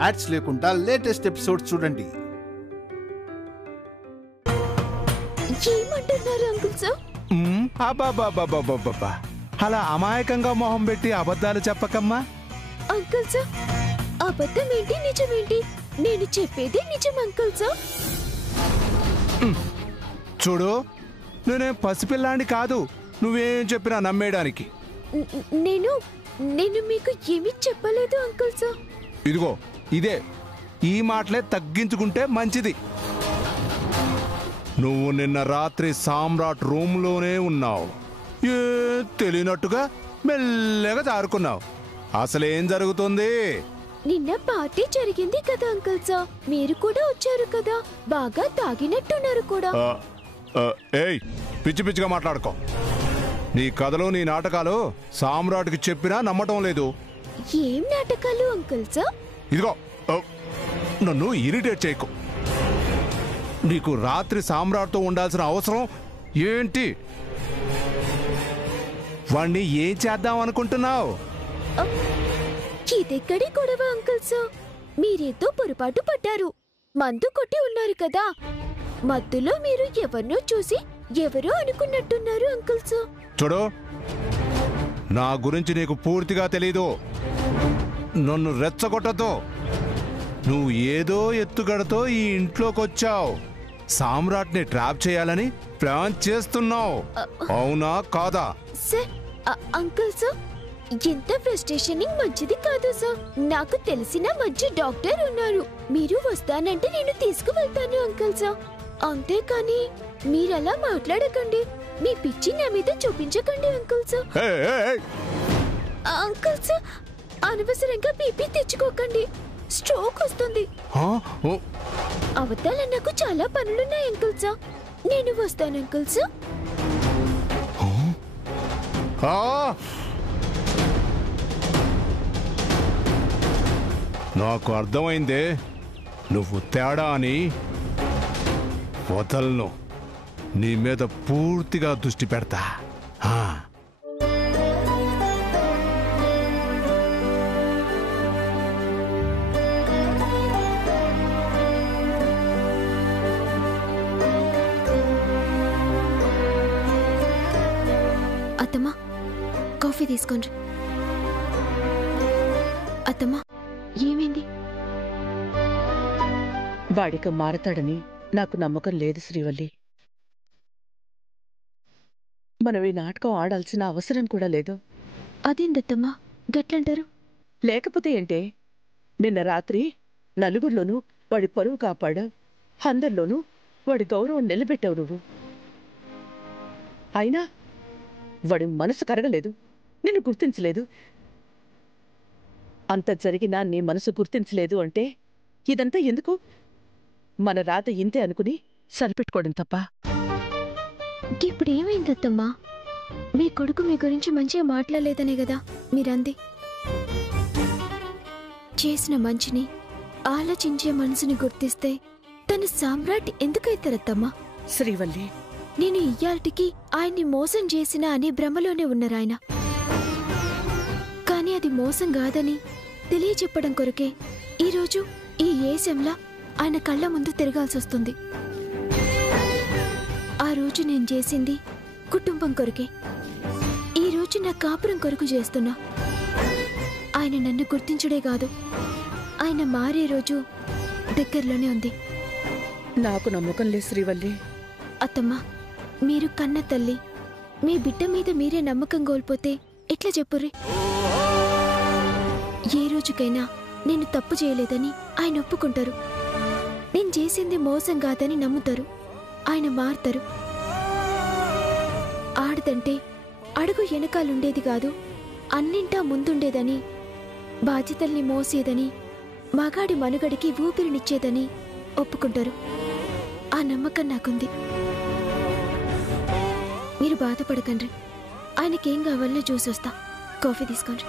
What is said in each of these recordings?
Ads లేకుండా latest episode చూడండి. ఏమంటున్నారు అంకుల్ సార్? అబ్బా అలా అమాయకంగా మొహం పెట్టి అబద్ధాలు చెప్పకమ్మా. అంకుల్ సార్, అబద్ధం ఏంటి నిజమేంటి? నేను చెప్పేది నిజం అంకుల్ సార్. చూడు, నేనేం పసిపిల్లాండి కాదు నువ్వేం చెప్పినా నమ్మేయడానికి. నేను మీకు ఏమీ చెప్పలేదు అంకుల్ సార్. ఇదిగో ఇదే, ఈ మాటలే తగ్గించుకుంటే మంచిది. నువ్వు నిన్న రాత్రి సామ్రాట్ రూమ్లోనే ఉన్నావు. ఏ తెలియనట్టుగా మెల్లగా జారుకున్నావు. అసలేం జరుగుతుంది? నిన్న పార్టీ జరిగింది కదా అంకుల్ సార్, మీరు కూడా వచ్చారు కదా, బాగా తాగినట్టున్నారు కూడా. ఏయ్, పిచ్చి పిచ్చిగా మాట్లాడుకో. నీ కథలు నీ నాటకాలు సామ్రాట్కి చెప్పినా నమ్మటం లేదు. ఏం నాటకాలు అంకుల్ సార్? ఇదిగో, నన్ను ఇరిటేట్ చేయకు. నీకు రాత్రి సామ్రాట్తో ఉండాల్సిన అవసరం ఏంటి? వాణ్ణి ఏం చేద్దాం అనుకుంటున్నావు? ఇదెక్కడి గొడవ అంకుల్ సార్? మీరేదో పొరపాటు పడ్డారు. మందు కొట్టి ఉన్నారు కదా, మత్తులో మీరు ఎవరినో చూసి ఎవరో అనుకున్నట్టున్నారు అంకుల్ సార్. చూడు, నా గురించి నీకు పూర్తిగా తెలీదు. నన్ను రెచ్చగొట్టతో. నువ్వు ఏదో ఎత్తుగడతో ఈ ఇంట్లోకొచ్చావు. సామ్రాట్ని ట్రాప్ చేయాలని ప్లాన్ చేస్తున్నావు, అవునా కాదా? సార్, అంకుల్ సార్, ఎంత ఫ్రస్ట్రేషనింగ్ మంచిది కాదు సార్. నాకు తెలిసిన మంచి డాక్టర్ ఉన్నారు. మీరు వస్తానంటే నేను తీసుకువెళ్తాను అంకుల్ సార్. అంతేకాని మీరలా మాట్లాడకండి. మీ పిచ్చి నా మీద చూపించకండి అంకుల్ సార్. అంకుల్ సార్, అనవసరంగా బీపీ తెచ్చుకోకండి, స్ట్రోక్ వస్తుంది. అవతల నాకు చాలా పనులున్నాయి అంకుల్ సార్. నేను వస్తాను అంకుల్ సార్. నాకు అర్థమైందే, నువ్వు తేడా అని. వదలను, నీ మీద పూర్తిగా దృష్టి పెడతా. అత్తమ్మా, కాఫీ తీసుకోండి. అత్తమ్మా, ఏమైంది? వాడిక మారతాడని నాకు నమ్మకం లేదు శ్రీవల్లి. మనం ఈ నాటకం ఆడాల్సిన అవసరం కూడా లేదు. అదేందత్తమ్మా గట్లంటారు? లేకపోతే ఏంటే, నిన్న రాత్రి నలుగురిలోనూ వాడి పరువు కాపాడా, అందరిలోనూ వాడి గౌరవం నిలబెట్టావు నువ్వు. అయినా వాడి మనసు కరగలేదు, నిన్ను గుర్తించలేదు. అంత జరిగినా నీ మనసు గుర్తించలేదు అంటే ఇదంతా ఎందుకు? మన రాత ఇంతే అనుకుని సరిపెట్టుకోవడం తప్ప. ఇప్పుడు ఏమైందత్తమ్మా? మీ కొడుకు మీ గురించి మంచిగా మాట్లాడలేదనే కదా మీరంది. చేసిన మంచిని ఆలోచించే మనసుని గుర్తిస్తే తన సామ్రాట్ ఎందుకైతారత్తమ్మా? శ్రీవల్లి, నేను ఇయ్యాల్టికి ఆయన్ని మోసం చేసిన అనే భ్రమలోనే ఉన్నారాయన. కానీ అది మోసం కాదని తెలియచెప్పడం కొరకే ఈరోజు ఈ ఏసంలా ఆయన కళ్ళ ముందు తిరగాల్సొస్తుంది. ఆ రోజు నేను చేసింది కుటుంబం కొరకే, ఈరోజు నా కాపురం కొరకు చేస్తున్నా. ఆయన నన్ను గుర్తించుడే కాదు, ఆయన మారే రోజు దగ్గరలోనే ఉంది. నాకు నమ్మకం లేదు శ్రీవల్లి. అత్తమ్మా, మీరు కన్న తల్లి, మీ బిడ్డ మీద మీరే నమ్మకం కోల్పోతే ఎట్లా చెప్పుర్రి? ఏ రోజుకైనా నేను తప్పు చేయలేదని ఆయన ఒప్పుకుంటారు. నేను చేసింది మోసం కాదని నమ్ముతారు. ఆయన మారుతారు. ఆడదంటే అడుగు వెనకాలుండేది కాదు, అన్నింటా ముందుండేదని, బాధ్యతల్ని మోసేదని, మగాడి మనుగడికి ఊపిరినిచ్చేదని ఒప్పుకుంటారు. ఆ నమ్మకం నాకుంది. మీరు బాధపడకండి. ఆయనకేం కావాలో చూసొస్తా. కాఫీ తీసుకోండి.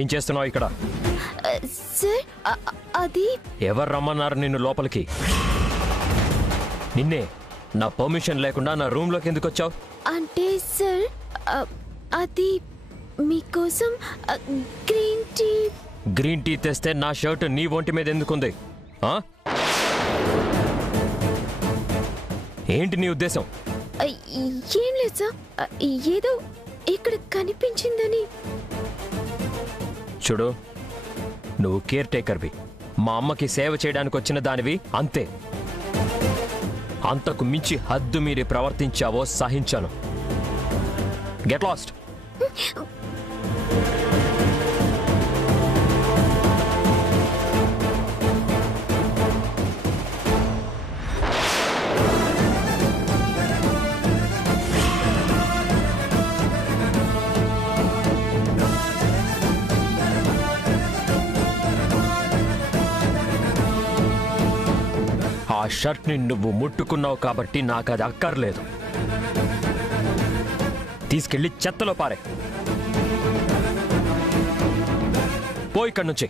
ఏం చేస్తున్నావు ఇక్కడ? సార్ అది ఎవరు రమ్మన్నారు నిన్ను లోపలికి? నిన్నే నా పర్మిషన్ లేకుండా నా రూమ్లోకి ఎందుకు వచ్చావు? అంటే సార్ అది మీకోసం గ్రీన్ టీ. గ్రీన్ టీ తెస్తే నా షర్ట్ నీ ఒంటి మీద ఎందుకుంది? ఏంటి నీ ఉద్దేశం? ఏం లేదు సార్, ఏదో ఇక్కడ కనిపించిందని. చూడు, నువ్వు కేర్ టేకర్వి, మా అమ్మకి సేవ చేయడానికి వచ్చిన దానివి, అంతే. అంతకు మించి హద్దు మీరి ప్రవర్తించావో సహించాను. Get lost. ఆ షర్ట్ని నువ్వు ముట్టుకున్నావు కాబట్టి నాకు అది అక్కర్లేదు. తీసుకెళ్లి చెత్తలో పారే. పో ఇక్కడి నుంచి.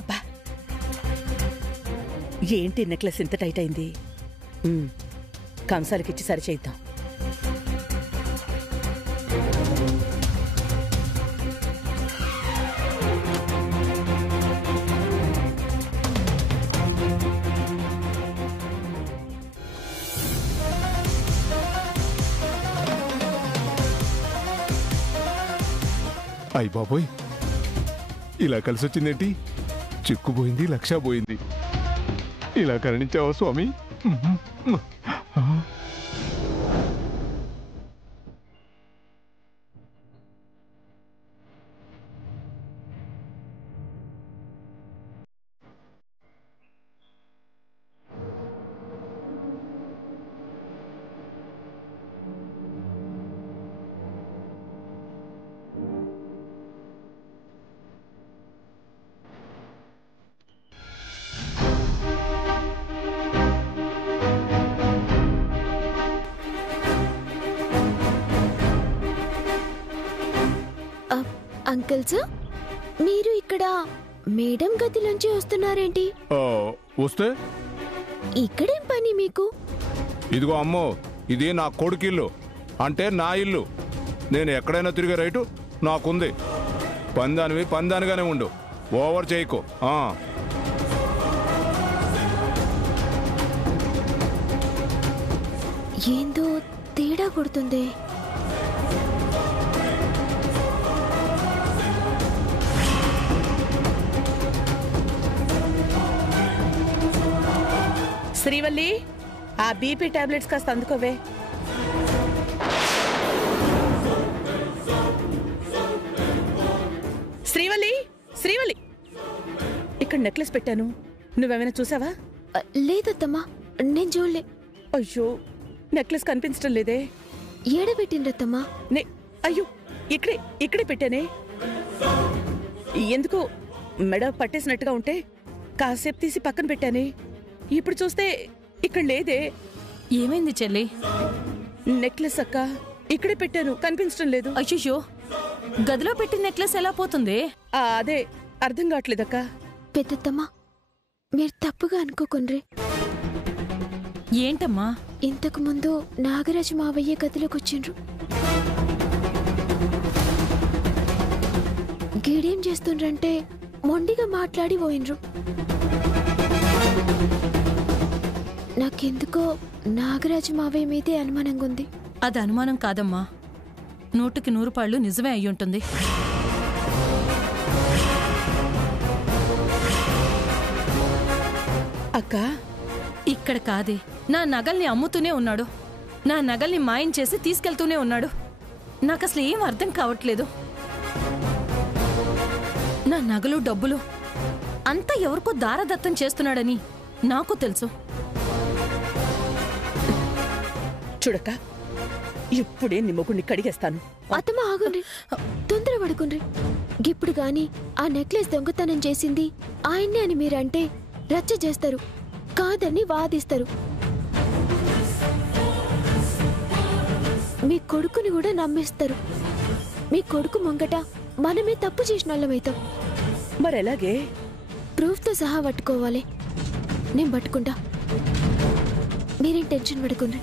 అబ్బా, ఏంటి నెక్లెస్ ఇంత టైట్ అయింది? కంసాలకిచ్చి సరి చేద్దాం. అయ్ బాబోయ్, ఇలా కలిసి వచ్చిందేంటి? చిక్కుపోయింది, లక్ష పోయింది. ఇలా కరుణించావా స్వామి? అంకుల్ సార్, మీరు ఇక్కడ మేడం గదిలోంచి వస్తున్నారేంటి? వస్తే ఇక్కడేం పని మీకు? ఇదిగో అమ్మో, ఇది నా కొడుకిల్లు, అంటే నా ఇల్లు. నేను ఎక్కడైనా తిరిగే రైటు నాకుంది. పందానివి పందానిగానే ఉండు, ఓవర్ చేయకు. ఏందో తేడా కొడుతుంది. శ్రీవల్లి, ఆ బీపీ టాబ్లెట్స్ కాస్త అందుకోవే. శ్రీవల్లి, శ్రీవల్లి, ఇక్కడ నెక్లెస్ పెట్టాను, నువ్వేమైనా చూసావా? లేదత్తమ్మా, నేను చూడలే. అయ్యో, నెక్లెస్ కనిపించడం లేదే. ఏడబెట్టిండ్రత్తమ్మా? అయ్యో, ఇక్కడే పెట్టానే. ఎందుకో మెడ పట్టేసినట్టుగా ఉంటే కాసేపు తీసి పక్కన పెట్టానే. ఇప్పుడు చూస్తే ఇక్కడ లేదే. ఏమైంది చెల్లి? నెక్లెస్ అక్క, ఇక్కడే పెట్టాను, కనిపించడం లేదు. అయ్యో, గదిలో పెట్టిన నెక్లెస్ ఎలా పోతుంది? అదే అర్థం కావట్లేదక్క. పెద్దత్తమ్మా, మీరు తప్పుగా అనుకోకుండ్రి. ఏంటమ్మా? ఇంతకు ముందు నాగరాజు మావయ్య గదిలోకి వచ్చిండ్రు. గీడేం చేస్తుండ్రంటే మొండిగా మాట్లాడి పోయిండ్రు. నాకెందుకో నాగరాజు మావయ్య మీదే అనుమానంగా ఉంది. అది అనుమానం కాదమ్మా, 100కి 100 పాళ్ళు నిజమే అయ్యుంటుంది. అక్క, ఇక్కడ కాదే, నా నగల్ని అమ్ముతూనే ఉన్నాడు, నా నగల్ని మాయం చేసి తీసుకెళ్తూనే ఉన్నాడు. నాకసలు ఏం అర్థం కావట్లేదు. నా నగలు డబ్బులు అంతా ఎవరికో దారదత్తం చేస్తున్నాడని నాకు తెలుసు. చూడక్క, ఇప్పుడే నీ మొగుడిని కడిగేస్తాను. అత్తమ్మ ఆగుండ్రి, తొందర పడుకుండ్రి. ఇప్పుడు గాని ఆ నెక్లెస్ దొంగతనం చేసింది ఆయన్నే అని మీరంటే రచ్చ చేస్తారు, కాదని వాదిస్తారు. మీ కొడుకుని కూడా నమ్మేస్తారు. మీ కొడుకు ముంగట మనమే తప్పు చేసిన వాళ్ళమైతాం. మరెలాగే? ప్రూఫ్తో సహా పట్టుకోవాలి. నేను పట్టుకుంటా, మీరేం టెన్షన్ పడుకుండ్రి.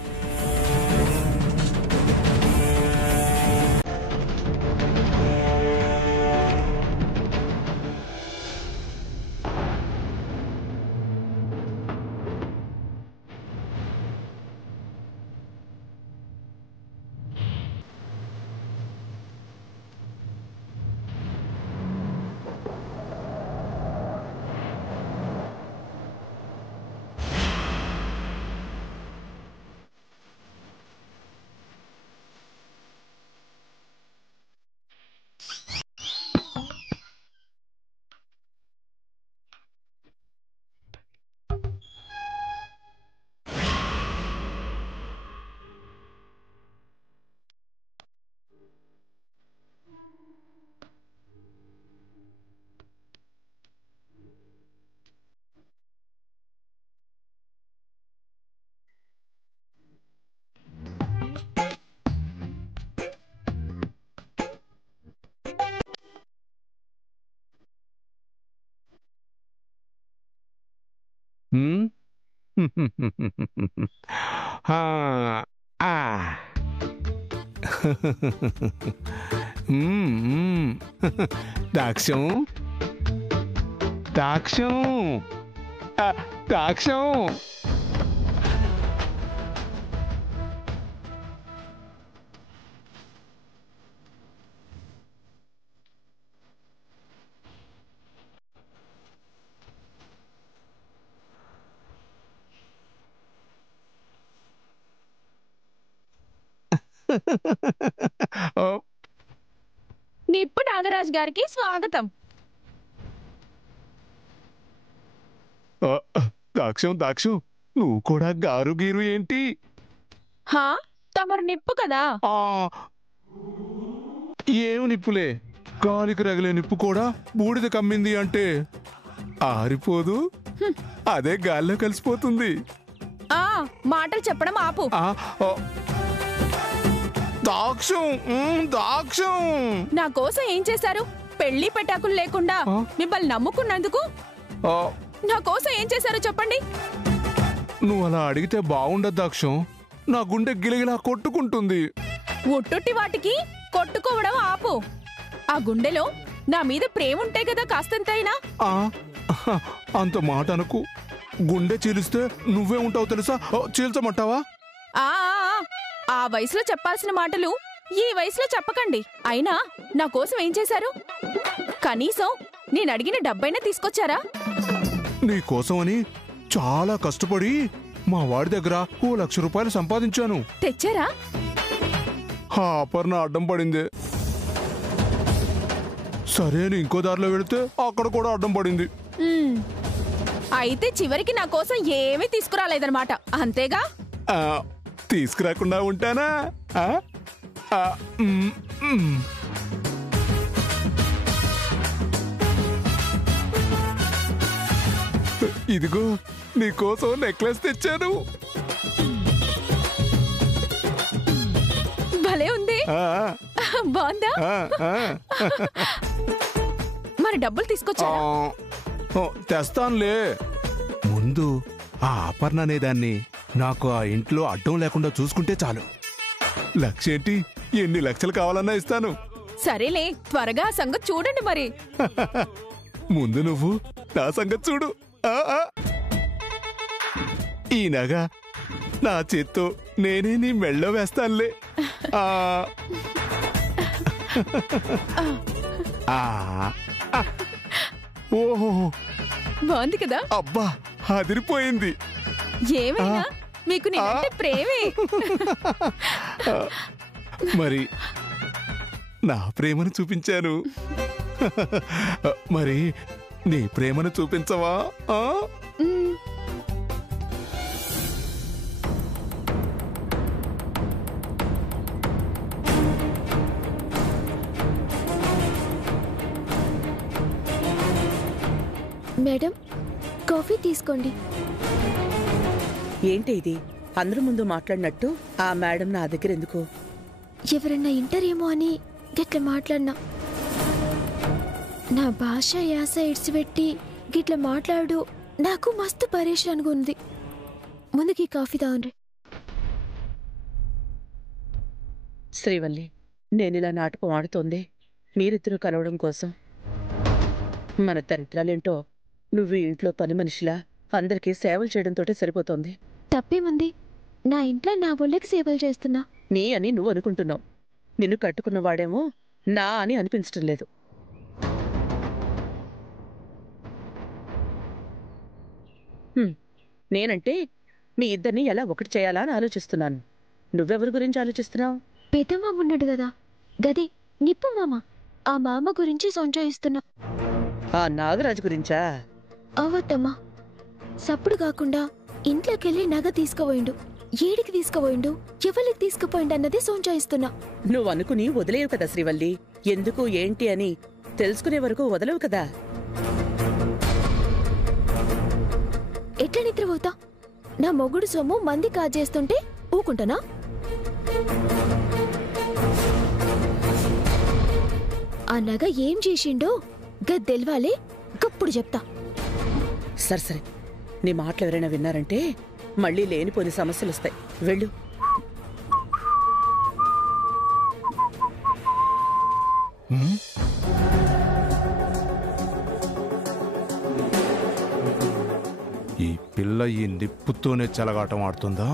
దాక్ష్యం దాక్ష్యం దాక్ష్యం నిప్పు నాగరాజ్ గారికి స్వాగతం. దాక్ష్యం దాక్ష్యం నువ్వు కూడా గారు గీరు ఏంటి? హా, తమరు నిప్పు కదా. ఏం నిప్పులే, గాలికి రగిలే నిప్పు కూడా బూడిద కమ్మింది అంటే ఆరిపోదు, అదే గాల్లో కలిసిపోతుంది. మాటలు చెప్పడం ఆపు. దాక్ష్యం దాక్ష్యం నా కోసం ఏం చేశారు? పెళ్లి పెటాకులు లేకుండా మిమ్మల్ని నమ్ముకున్నందుకు నా కోసం ఏం చేశారో చెప్పండి. నువ్వు అలా అడిగితే బాగుండదు దాక్ష్యం, నా గుండె గిలగిలా కొట్టుకుంటుంది. ఒట్టొట్టి వాటికి కొట్టుకోవడం ఆపు. ఆ గుండెలో నా మీద ప్రేమ ఉంటే కదా కాస్తంతైనా. అంత మాట అనుకు, గుండె చీలిస్తే నువ్వే ఉంటావు తెలుసా. చీల్చమంటావా? ఆ వయసులో చెప్పాల్సిన మాటలు ఈ వయసులో చెప్పకండి. అయినా నా కోసం ఏం చేశారు? కనీసం నేను అడిగిన డబ్బైనా తీసుకొచ్చారా? నీ కోసమని చాలా కష్టపడి మా వాడి దగ్గర 1,00,000 రూపాయలు సంపాదించాను. తెచ్చారా? అపర్ణ అడ్డం పడింది. సరే అని ఇంకో దారిలో వెళితే అక్కడ కూడా అడ్డం పడింది. అయితే చివరికి నా కోసం ఏమీ తీసుకురాలేదన్నమాట, అంతేగా? తీసుకురాకుండా ఉంటానా? ఇదిగో నీకోసం నెక్లెస్ తెచ్చాను. భలే ఉంది, బాగుందా? మరి డబ్బులు తీసుకొచ్చారా? తెస్తానులే. ముందు ఆ అపర్ణ అనేదాన్ని నాకు ఆ ఇంట్లో అడ్డం లేకుండా చూసుకుంటే చాలు. లక్షేంటి, ఎన్ని లక్షలు కావాలన్నా ఇస్తాను. సరేలే, త్వరగా ఆ సంగతి చూడండి మరి. ముందు నువ్వు నా సంగతి చూడు. ఈ నగ నా చేత్తో నేనే నీ మెళ్ళో వేస్తానులే. ఓహో, బాగుంది కదా? అబ్బా, అదిరిపోయింది. ఏమైనా మీకు నేనంటే ప్రేమే. మరి నా ప్రేమను చూపించాను, మరి నీ ప్రేమను చూపించవా? మేడం, కాఫీ తీసుకోండి. ఏంటి ఇది? అందరి ముందు మాట్లాడినట్టు ఆ మేడం నా దగ్గర ఎందుకు? ఎవరన్నా ఇంటారేమో అని గిట్ల మాట్లాడినా. నా భాష యాస ఇడ్చిపెట్టి గిట్ల మాట్లాడు నాకు మస్తు పరేషాన్గా ఉంది. ముందుకి కాఫీ తాగండి. శ్రీవల్లి, నేనిలా నాటకం ఆడుతోంది మీరిద్దరూ కలవడం కోసం. మన దరిద్రాలేంటో, నువ్వు ఇంట్లో పని మనిషిలా అందరికీ సేవలు చేయడంతోటే సరిపోతోంది. తప్పేముంది? నా ఇంట్లో నా ఒళ్ళకి సేవలు చేస్తున్నా. నీ అని నువ్వు అనుకుంటున్నావు. నిన్ను కట్టుకున్నవాడేమో నా అని అనిపించటం లేదు. నేనంటే మీ ఇద్దరిని ఎలా ఒకటి చేయాలా అని ఆలోచిస్తున్నాను. నువ్వెవరి గురించి ఆలోచిస్తున్నావు? పెద్దమామ ఉన్నాడు కదా, గది నిప్పు మామ. ఆ మామ గురించి సంచయిస్తున్నా. ఆ నాగరాజు గురించా? అవద్దమ్మా, సప్పుడు కాకుండా ఇంట్లోకెళ్ళి నగ తీసుకుపోయిండు. ఏడికి తీసుకుపోయిండు, ఎవరికి తీసుకుపోయిండు అన్నది సంచయిస్తున్నా. నువ్వు అనుకుని వదిలేవు కదా శ్రీవల్లి. ఎందుకు ఏంటి అని తెలుసుకునే వరకు వదలవు కదా. ఎట్లా నిద్రపోతా? నా మొగుడు సొమ్ము మంది కాజేస్తుంటే ఊకుంటానా? ఆ నగ ఏం చేసిండో గద్దెల్వాలే, గప్పుడు చెప్తా. సరే సరే, నీ మాటలు ఎవరైనా విన్నారంటే మళ్ళీ లేనిపోని సమస్యలు వస్తాయి. వెళ్ళు. ఈ పిల్ల ఈ నిప్పుతోనే చెలగాటం ఆడుతుందా?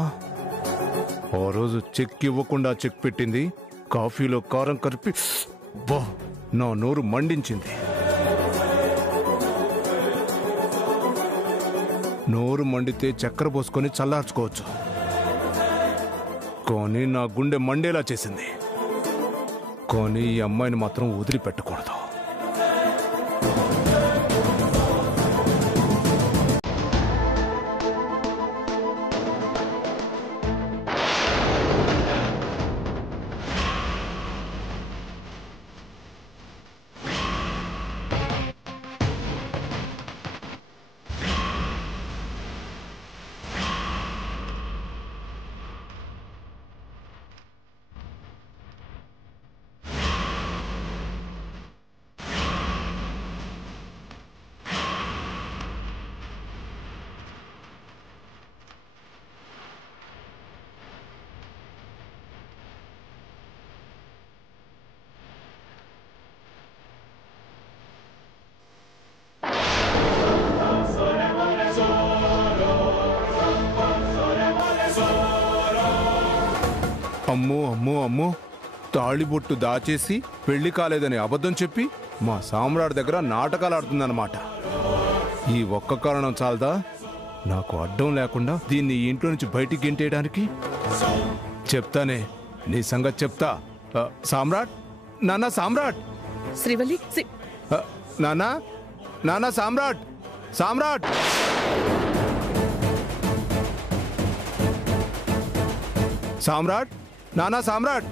ఓ రోజు చెక్ ఇవ్వకుండా చెక్ పెట్టింది, కాఫీలో కారం కలిపి బా నా నోరు మండించింది. నోరు మండితే చక్కెర పోసుకొని చల్లార్చుకోవచ్చు, కానీ నా గుండె మండేలా చేసింది. కానీ ఈ అమ్మాయిని మాత్రం వదిలిపెట్టకూడదు. అమ్మో అమ్మో అమ్మో, తాళిబొట్టు దాచేసి పెళ్లి కాలేదని అబద్ధం చెప్పి మా సామ్రాట్ దగ్గర నాటకాలు ఆడుతుందన్నమాట. ఈ ఒక్క కారణం చాలదా నాకు అడ్డం లేకుండా దీన్ని ఇంట్లో నుంచి బయటికి గెంటేయడానికి? చెప్తానే, నీ సంగతి చెప్తా. సామ్రాట్, నాన్న సామ్రాట్. శ్రీవల్లి, నానా నానా సామ్రాట్, సామ్రాట్. సామ్రాట్, నానా సామ్రాట్.